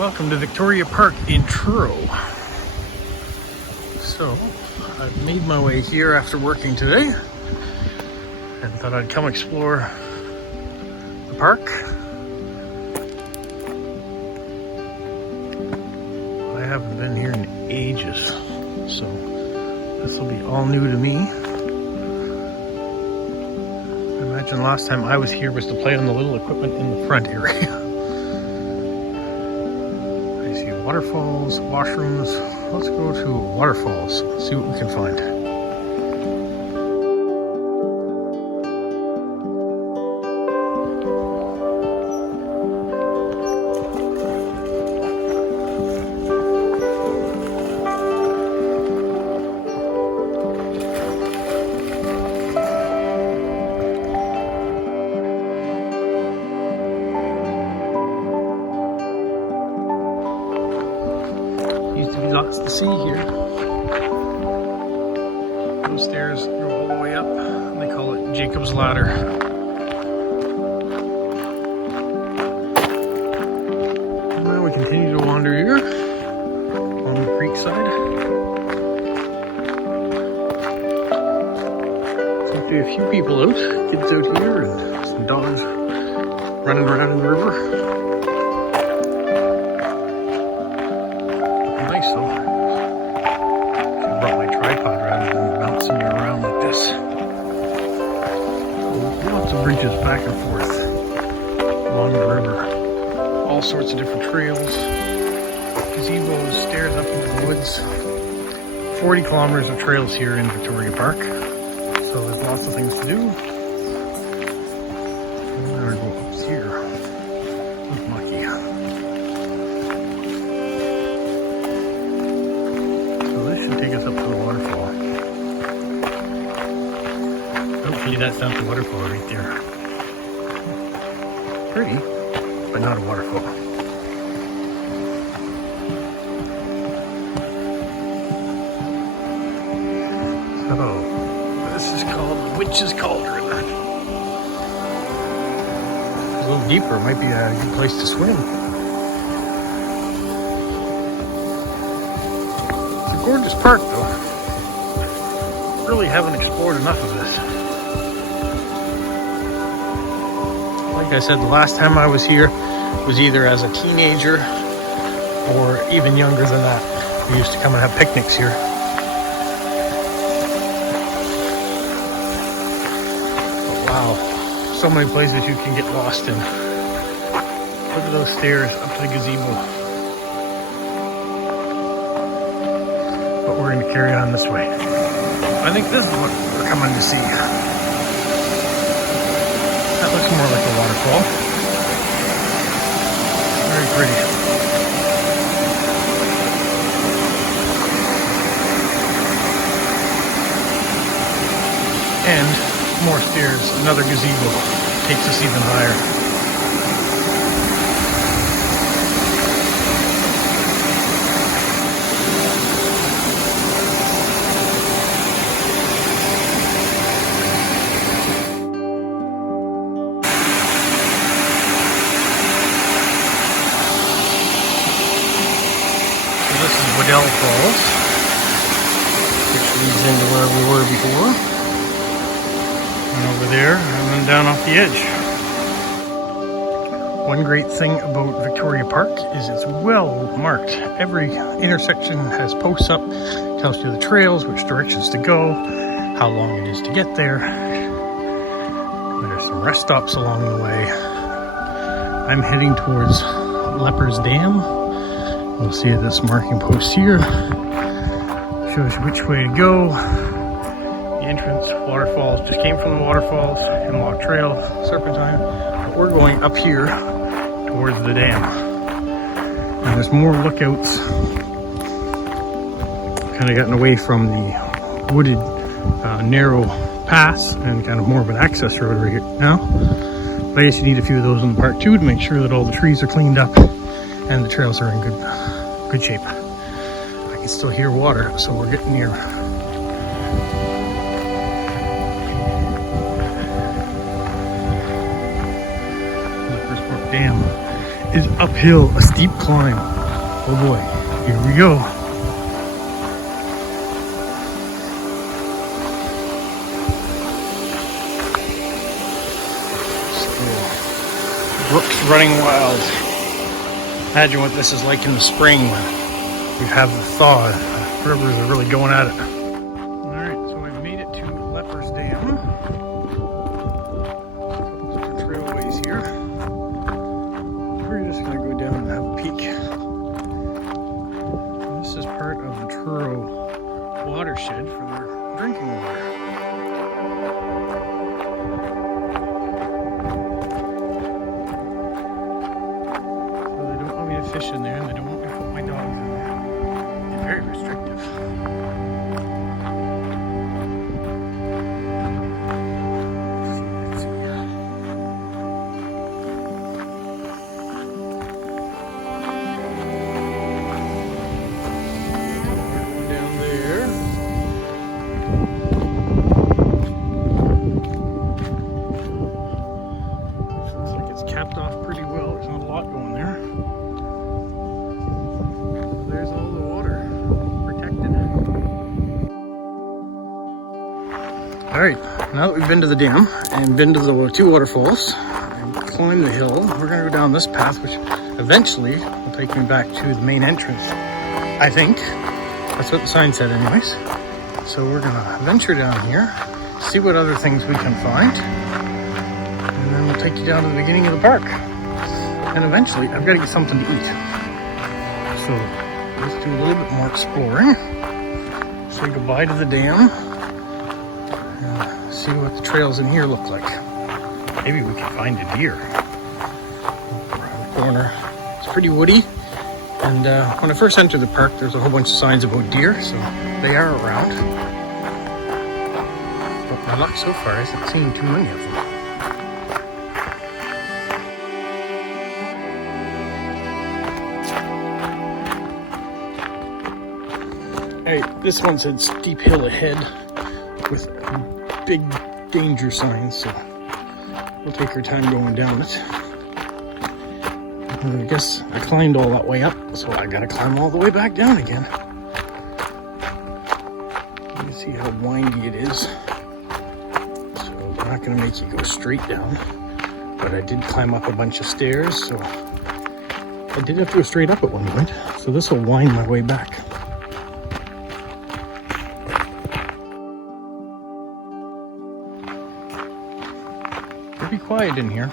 Welcome to Victoria Park in Truro. So, I've made my way here after working today and thought I'd come explore the park. I haven't been here in ages, so this will be all new to me. I imagine last time I was here was to play on the little equipment in the front area. Waterfalls, washrooms. Let's go to waterfalls, see what we can find. Lots to see here. Those stairs go all the way up. They call it Jacob's Ladder. And now we continue to wander here on the creek side. Seems to be a few people out, kids out here, and some dogs running around in the river. Bridges back and forth along the river. All sorts of different trails, gazebos, stairs up into the woods. 40 kilometers of trails here in Victoria Park. So there's lots of things to do. I'm gonna go up here with Mucky. So this should take us up to the waterfall. Hopefully that's not the waterfall right there. Pretty, but not a waterfall. So, this is called the Witch's Cauldron. A little deeper, might be a good place to swim. It's a gorgeous park though. Really haven't explored enough of this. Like I said, the last time I was here was either as a teenager or even younger than that. We used to come and have picnics here. But wow, so many places you can get lost in. Look at those stairs up to the gazebo. But we're going to carry on this way. I think this is what we're coming to see. That looks more like a waterfall. Very pretty. And more stairs, another gazebo takes us even higher. Waterfalls, which leads into where we were before, and over there, and then down off the edge. One great thing about Victoria Park is it's well marked. Every intersection has posts up, tells you the trails, which directions to go, how long it is to get there. There's some rest stops along the way. I'm heading towards Leper's Dam. We'll see this marking post here. Shows you which way to go. The entrance, waterfalls, just came from the waterfalls, Hemlock Trail, Serpentine. But we're going up here towards the dam. And there's more lookouts. Kind of gotten away from the wooded, narrow paths and kind of more of an access road right here now. But I guess you need a few of those in the park too to make sure that all the trees are cleaned up and the trails are in good shape. I can still hear water, so we're getting near. Dam. is uphill, a steep climb. Oh boy, here we go. Brook's running wild. Imagine what this is like in the spring when you have the thaw. The rivers are really going at it. Alright, so I've made it to Lepers Dam. Different trailways here. We're just going to go down and have a peek. This is part of the Truro watershed for their drinking water. Fish in there, and they don't want me to put my dogs in there. They're very restrictive. Let's see. Down there. Looks like it's capped off pretty well. There's not a lot going there. There's all the water protected. Alright, now that we've been to the dam and been to the two waterfalls and climbed the hill, we're going to go down this path, which eventually will take me back to the main entrance. I think. That's what the sign said anyways. So we're going to venture down here, see what other things we can find, and then we'll take you down to the beginning of the park. And eventually, I've got to get something to eat. So let's do a little bit more exploring. Say goodbye to the dam. And see what the trails in here look like. Maybe we can find a deer. Around the corner. It's pretty woody. And when I first entered the park, there's a whole bunch of signs about deer, so they are around. But my luck so far isn't seeing too many of them. Hey, this one said steep hill ahead with big danger signs, so we'll take our time going down it. And I guess I climbed all that way up, so I gotta climb all the way back down again. You can see how windy it is. So I'm not gonna make you go straight down, but I did climb up a bunch of stairs, so I did have to go straight up at one point. So this will wind my way back. Pretty quiet in here.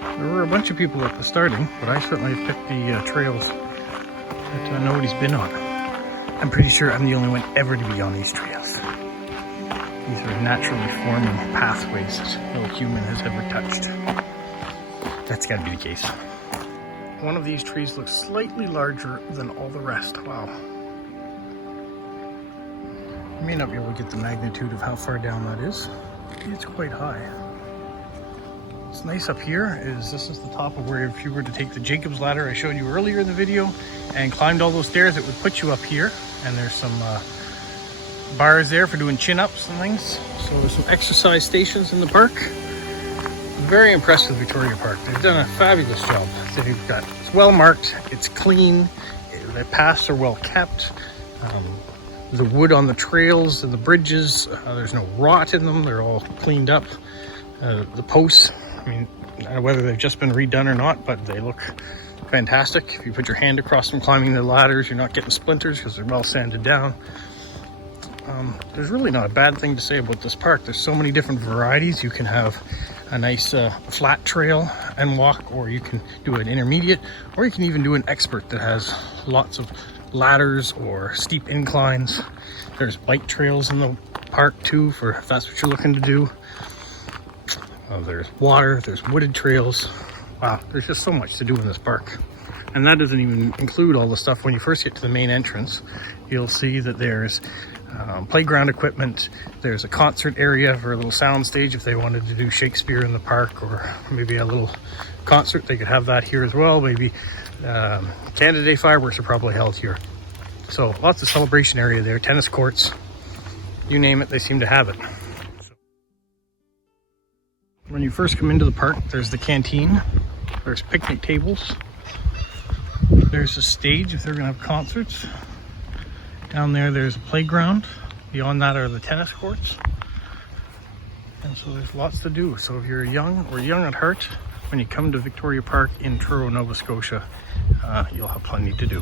There were a bunch of people at the starting, but I certainly picked the trails that nobody's been on. I'm pretty sure I'm the only one ever to be on these trails. These are naturally forming pathways that no human has ever touched. That's got to be the case. One of these trees looks slightly larger than all the rest. Wow. You may not be able to get the magnitude of how far down that is. It's quite high. What's nice up here is this is the top of where if you were to take the Jacob's ladder I showed you earlier in the video and climbed all those stairs, it would put you up here. And there's some bars there for doing chin-ups and things. So there's some exercise stations in the park. I'm very impressed with Victoria Park. They've done a fabulous job. It's well marked, it's clean, the paths are well kept. The wood on the trails and the bridges, there's no rot in them, they're all cleaned up. The posts, I mean, I don't know whether they've just been redone or not, but they look fantastic. If you put your hand across them climbing the ladders, you're not getting splinters because they're well sanded down. There's really not a bad thing to say about this park. There's so many different varieties. You can have a nice flat trail and walk, or you can do an intermediate, or you can even do an expert that has lots of ladders or steep inclines. There's bike trails in the park too, for if that's what you're looking to do. There's water, there's wooded trails. Wow, there's just so much to do in this park. And that doesn't even include all the stuff when you first get to the main entrance. You'll see that there's playground equipment, there's a concert area for a little sound stage if they wanted to do Shakespeare in the park, or maybe a little concert, they could have that here as well. Maybe Canada Day fireworks are probably held here. So lots of celebration area there, tennis courts, you name it, they seem to have it. When you first come into the park, there's the canteen, there's picnic tables, There's a stage if they're going to have concerts. Down there, there's a playground. Beyond that are the tennis courts. And so there's lots to do. So if you're young or young at heart, when you come to Victoria Park in Truro, Nova Scotia, you'll have plenty to do.